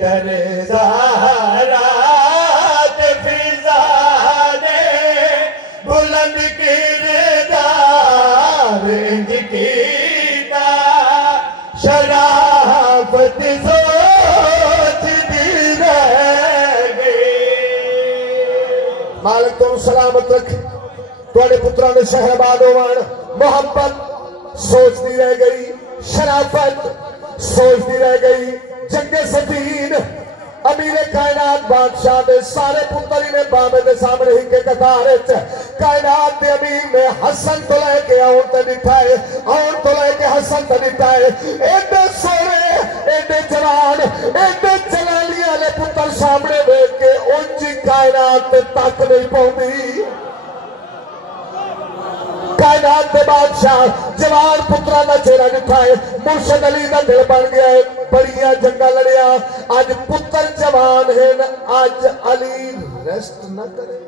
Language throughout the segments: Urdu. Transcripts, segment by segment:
درزارات فضا نے بلند کردار انج کیتا شرافت سوچ دی رہ گئی مالک تم سلامت رکھ توڑے پتران نے شہر آباد ہوان محبت سوچ دی رہ گئی شرافت سوچ دی رہ گئی جنگ صفین امیر کائنات بادشاہ دے سارے پتری نے بابے دے سامنے ہی کے قطارت کائنات دے امیر نے حسن تو لے کے آن تے نٹھائے آن تو لے کے حسن تے نٹھائے ایڈے سوڑے ایڈے جوان ایڈے جلالی والے پتر سامنے دیکھ کے اونچی کائنات تے تک نہیں پاؤندی کائنات دے بادشاہ جوان پترہ دا چہرہ نٹھائے مرشد علی دا دل بن گیا ہے بڑیاں جنگا لڑیا آج پتر جوان ہے آج علی ریسٹ نہ کرے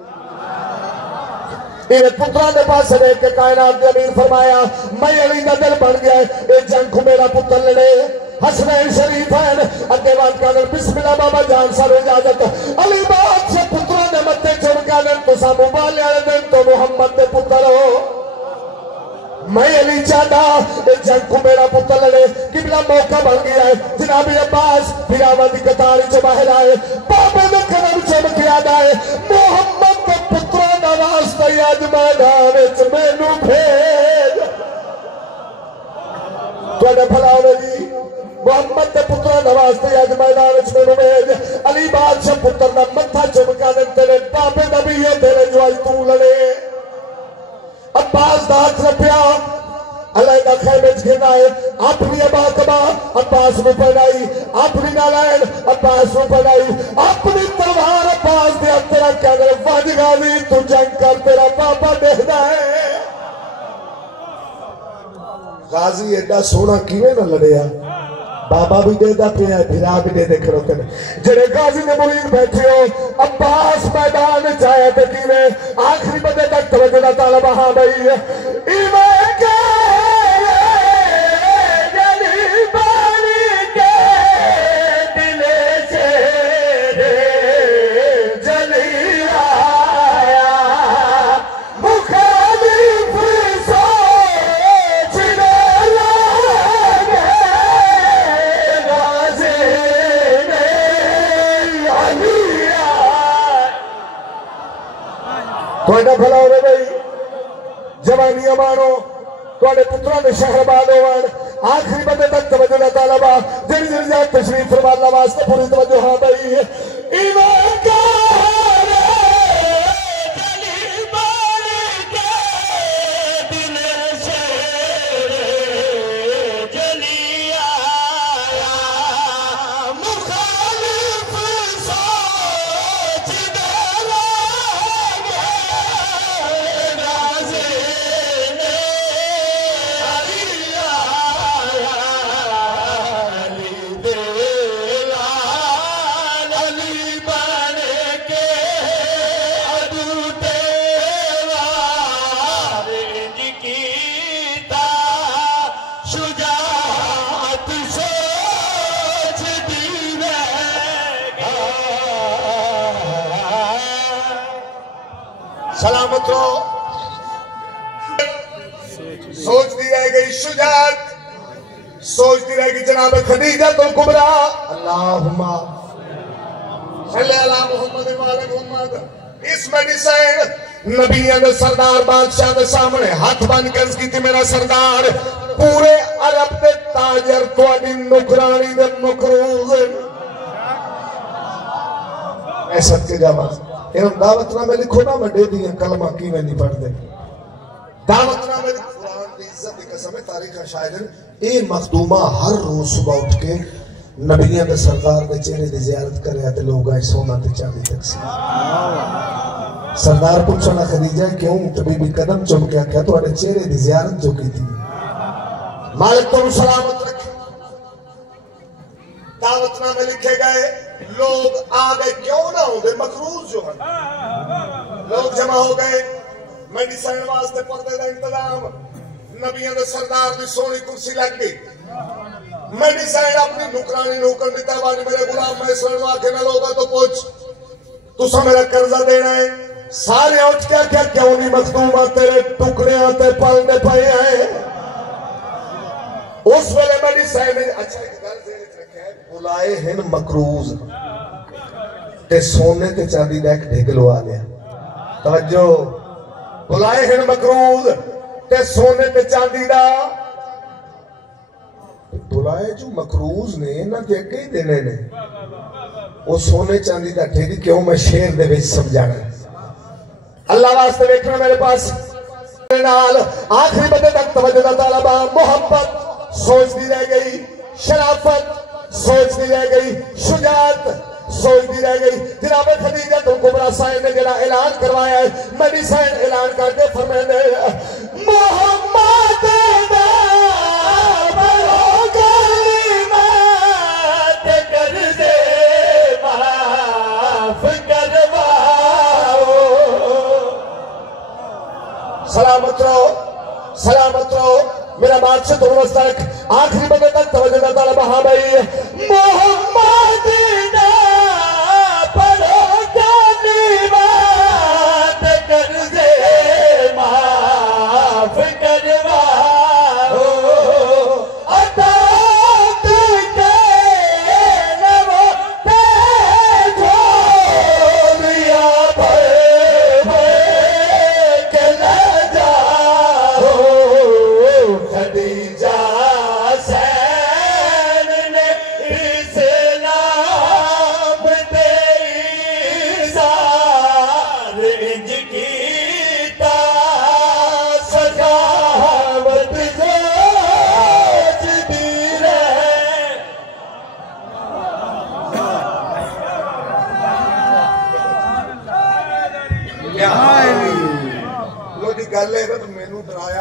انہیں پترہ دے پاس دیکھ کے کائنات دے امیر فرمایا میں علی دا دل بن گیا ہے اے جنگ کو میرا پتر لڑے حسنین شریف ہیں اگے بات کہا بسم اللہ بابا جان سارے اجازت علی بات سے پترہ نے متے چڑکا دن تو سا مبالے آنے دن تو محمد دے پتر ہو میں علی چاہتا جنگ کو میرا پتر لڑے قبلہ موقع بن گیا ہے جناب عباس پھر آوازی قطاری سے باہر آئے بابے نے قدم چمکی آدھائے محمد کے پتروں کا واسطہ آج میدان میں نو بھیج تو اگر بھلا ہوئے جی محمد کے پتروں کا واسطہ آج میدان میں نو بھیج علی بادشاہ پتر کا متھا چمکا دے تیرے بابے نبی ہے تیرے جو آج تو لڑے عباس دات رپیا علیہ خیمج گھنا ہے اپنی ابا کبا عباس میں پڑھائی اپنی نالائن عباس میں پڑھائی اپنی تلوار عباس دے تیرا کیا گئے واج غازی تو جنگ کر تیرا پاپا دیکھنا ہے غازی ایڈا سونا کیویں نہ لڑیا بابا بھی دے دا پیا ہے بھرا بھی دے کھڑو کرنے جنہیں غازی نے مرید بیٹھے ہو عباس میدان جائے دیکھی میں آخری بدے تک توجہ دا طالب ہاں بھئی ہے ایمان کے جلی بانی کے دل سے جلی آیا مخالف سوچ نہ لگے توڑا بھلا ہوئے بھئی جوانی امانو توڑے پتروں نے شہر باد ہوئے آخری بندے تک توجہ دا طالبہ جن جن جات تشریف فرما اللہ واسطہ پوری توجہ ہاں بھئی ایمان کا سلامت رو سوچ دی رہ گئی شجاعت سوچ دی رہ گئی جناب خدیجہ الکبریٰ اللہم صلی اللہ محمد وعلی محمد اس میڈیسن نبیوں نے سردار بادشاہ دے سامنے ہاتھ بن کر کی تھی میرا سردار پورے عرب دے تاجر تو اڈی نکرانی دے مکروز ایسا کے جاواز انہوں دعوت نامے لکھو نا میں دے دیا کلمہ کی میں نہیں پڑھ دے دعوت نامے قرآن دی عزت دی قسم تاریخ شاہدن اے مخدومہ ہر روز صبح اٹھ کے نبیوں دے سردار دے چہرے دی زیارت کرے آتے لوگ آئے سونا تے چاندی تقسیم سردار پوچھنا خدیجہ کیوں تبھی بھی قدم چم کیا تو اڑے چہرے دی زیارت جو کی تھی مالک تو سلامت رکھے دعوت نامے لکھے گئے لوگ آگئے کیوں نہ ہوں گے مقروض جو ہیں لوگ جمع ہو گئے میڈیسن واسطے پردے دا انتظام نبیوں دے سردار دی سونی کرسی لگ گئی میڈیسائن اپنی نکرانی نوکر دیتا ہے بانی میرے غلام میں اسلام آکے نہ لوگا تو پوچھ تو سا میرا قرضہ دینا ہے سارے اٹھ کیا کیوں نہیں مخدومہ تیرے ٹکڑے آتے پالنے پائے ہیں اس ویلے میڈیسائن اچھا ایک گل سے رکھا ہے بلائے ہن مکروز تے سونے تے چاندی دا ایک ڈھگلو آ لیا توجہ بلائے ہن مکروز تے سونے تے چاندی دا بلائے جو مکروز نے نہ دیکھے ہی دینے نے وہ سونے چاندی دا ڈھگ کیوں میں شیر دے بیچ سمجھانا اللہ واسطے دیکھنا میرے پاس آخری بدے تک توجہ دا طالبہ محبت سوچ دی رہ گئی شرافت سوچ دی رہ گئی شجاعت سوچ دی رہ گئی جناب خدیجہ تو کبرا سائن نے جڑا اعلان کروایا ہے میڈیسائن اعلان کر کے فرمائے دے محمد دا برو کلمات کر دے معاف کرواؤ سلامت رہو میرا بات سے تم وسط تک آخری بندے تک توجہ دیتا ہے بہا بھائی محمد دا برو کلمات کر دے معاف کرواؤ عطاعت کے نمو پہ جھولیا بھر کے لے جاؤ خدیجہ سین نے اسلام دے اظہار انج کیتا سخاوت سوچتی رہے لو دی گل ہے تو مینوں ڈرایا